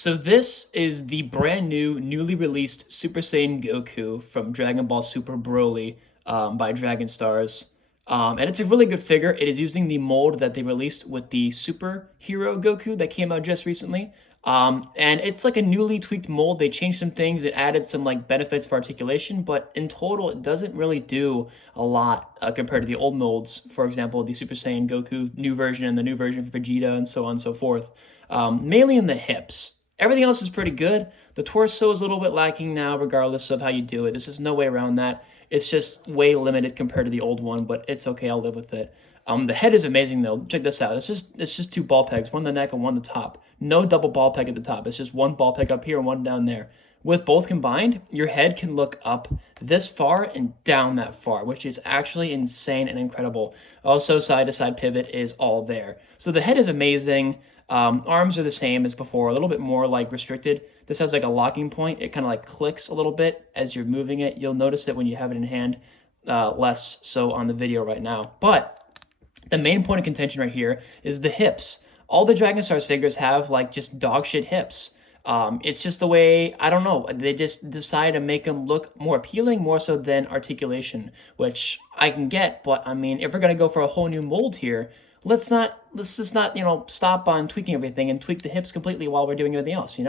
So this is the brand new, newly released Super Saiyan Goku from Dragon Ball Super Broly by Dragon Stars. And it's a really good figure. It is using the mold that they released with the superhero Goku that came out just recently. And it's like a newly tweaked mold. They changed some things. It added some like benefits for articulation, but in total, it doesn't really do a lot compared to the old molds. For example, the Super Saiyan Goku new version and the new version for Vegeta and so on and so forth. Mainly in the hips. Everything else is pretty good. The torso is a little bit lacking now, regardless of how you do it. There's just no way around that. It's just way limited compared to the old one, but it's okay. I'll live with it. The head is amazing though. Check this out. It's just two ball pegs, one the neck and one the top. No double ball peg at the top. It's just one ball peg up here and one down there. With both combined, your head can look up this far and down that far, which is actually insane and incredible. Also, side to side pivot is all there. So the head is amazing. Arms are the same as before, a little bit more like restricted. This has like a locking point. It kind of like clicks a little bit as you're moving it. You'll notice it when you have it in hand, less so on the video right now. But the main point of contention right here is the hips. All the Dragon Stars figures have like just dog shit hips. It's just the way, I don't know, they just decide to make them look more appealing, more so than articulation, which I can get, but I mean, if we're gonna go for a whole new mold here, let's just not, stop on tweaking everything and tweak the hips completely while we're doing everything else,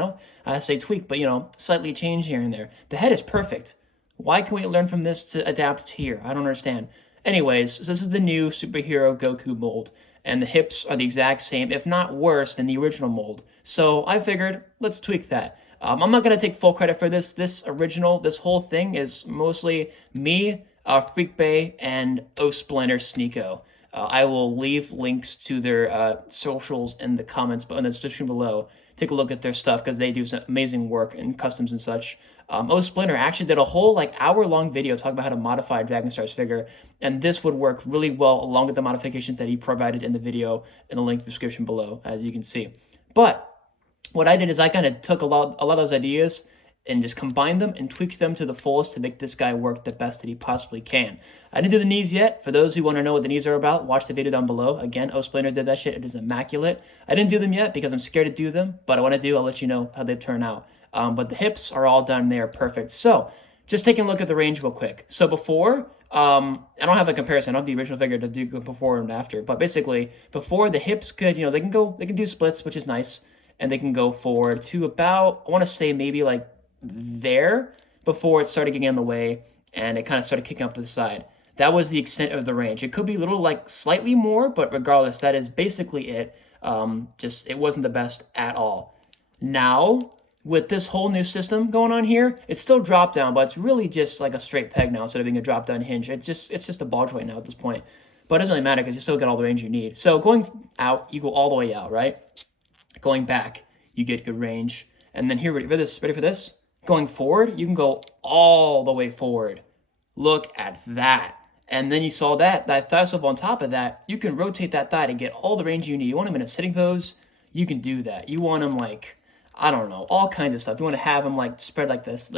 I say tweak, but slightly change here and there. The head is perfect. Why can we learn from this to adapt here? I don't understand. Anyways, so this is the new superhero Goku mold, and the hips are the exact same, if not worse, than the original mold. So I figured, let's tweak that. I'm not going to take full credit for this. This whole thing is mostly me, Freak Bay, and Splinter Sneeko. I will leave links to their socials in the comments, but in the description below. Take a look at their stuff because they do some amazing work and customs and such. Splinter actually did a whole like hour-long video talking about how to modify Dragon Star's figure, and this would work really well along with the modifications that he provided in the video in the link description below, as you can see. But what I did is I kind of took a lot of those ideas and just combined them and tweaked them to the fullest to make this guy work the best that he possibly can. I didn't do the knees yet. For those who want to know what the knees are about, watch the video down below. Again, Splinter did that shit. It is immaculate. I didn't do them yet because I'm scared to do them, but I I'll let you know how they turn out. But the hips are all done. They are perfect. So just taking a look at the range real quick. So before, I don't have a comparison. I don't have the original figure to do before and after, but basically before the hips could, they can do splits, which is nice. And they can go forward to about, I want to say maybe like there before it started getting in the way and it kind of started kicking off to the side. That was the extent of the range. It could be a little like slightly more, but regardless, that is basically it. Just it wasn't the best at all. Now, with this whole new system going on here, it's still drop down, but it's really just like a straight peg now instead of being a drop down hinge. It's just a ball joint now at this point. But it doesn't really matter because you still get all the range you need. So going out, you go all the way out, right? Going back, you get good range. And then here, ready for this? Ready for this? Going forward, you can go all the way forward. Look at that. And then you saw that thigh swivel on top of that, you can rotate that thigh to get all the range you need. You want him in a sitting pose, you can do that. You want him like, I don't know, all kinds of stuff. You want to have him like spread like this,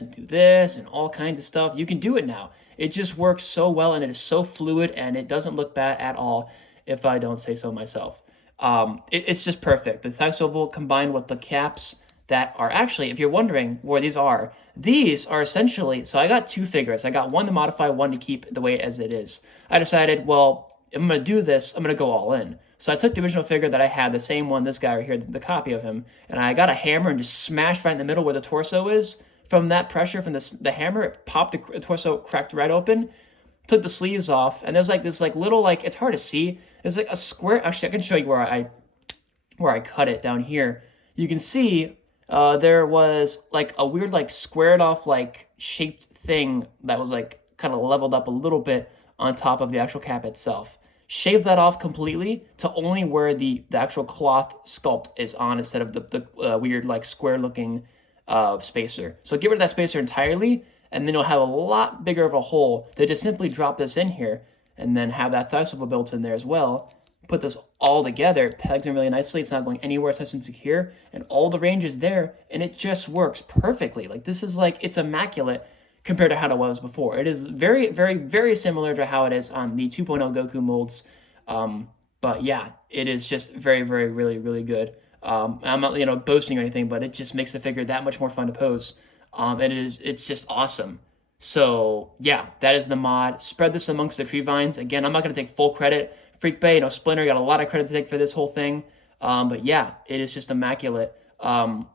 and do this, and all kinds of stuff. You can do it now. It just works so well, and it is so fluid, and it doesn't look bad at all, if I don't say so myself. It's just perfect. The thigh swivel combined with the caps that are actually, if you're wondering where these are essentially, so I got two figures. I got one to modify, one to keep the way as it is. I decided, well, if I'm going to do this, I'm going to go all in. So I took the original figure that I had, the same one, this guy right here, the copy of him, and I got a hammer and just smashed right in the middle where the torso is. From that pressure from the hammer, it popped the torso, cracked right open. Took the sleeves off, and there's like this like little like, it's hard to see. There's like a square. Actually, I can show you where I cut it down here. You can see there was like a weird like squared off like shaped thing that was like kind of leveled up a little bit on top of the actual cap itself. Shave that off completely to only where the actual cloth sculpt is on instead of the weird like square looking spacer. So get rid of that spacer entirely, and then you'll have a lot bigger of a hole to just simply drop this in here and then have that thigh swivel built in there as well. Put this all together, it pegs in really nicely. It's not going anywhere, it's nice and secure, and all the range is there, and it just works perfectly. Like this is like, it's immaculate compared to how it was before. It is very, very, very similar to how it is on the 2.0 Goku molds. But yeah, it is just very, very, really, really good. I'm not, boasting or anything, but it just makes the figure that much more fun to pose. And it's just awesome. So yeah, that is the mod. Spread this amongst the tree vines. Again, I'm not gonna take full credit. Freak Bay, Splinter got a lot of credit to take for this whole thing. But yeah, it is just immaculate.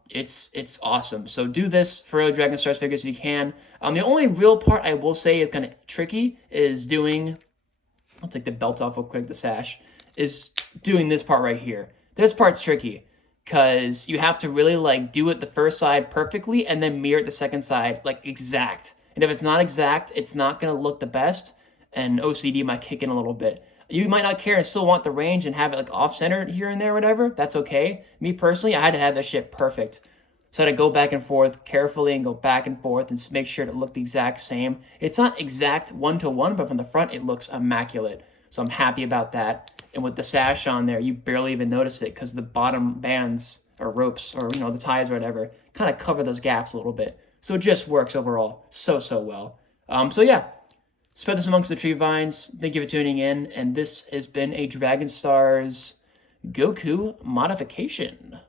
It's awesome. So do this for other Dragon Stars figures if you can. The only real part I will say is kind of tricky is doing. I'll take the belt off real quick. The sash is doing this part right here. This part's tricky because you have to really like do it the first side perfectly and then mirror the second side like exact. And if it's not exact, it's not gonna look the best, and OCD might kick in a little bit. You might not care and still want the range and have it like off-centered here and there, or whatever. That's okay. Me personally, I had to have that shit perfect. So I had to go back and forth carefully and go back and forth and make sure it looked the exact same. It's not exact one-to-one, but from the front, it looks immaculate. So I'm happy about that. And with the sash on there, you barely even notice it because the bottom bands or ropes or, the ties or whatever kind of cover those gaps a little bit. So it just works overall so well. So yeah, spread this amongst the tree vines. Thank you for tuning in. And this has been a Dragon Stars Goku modification.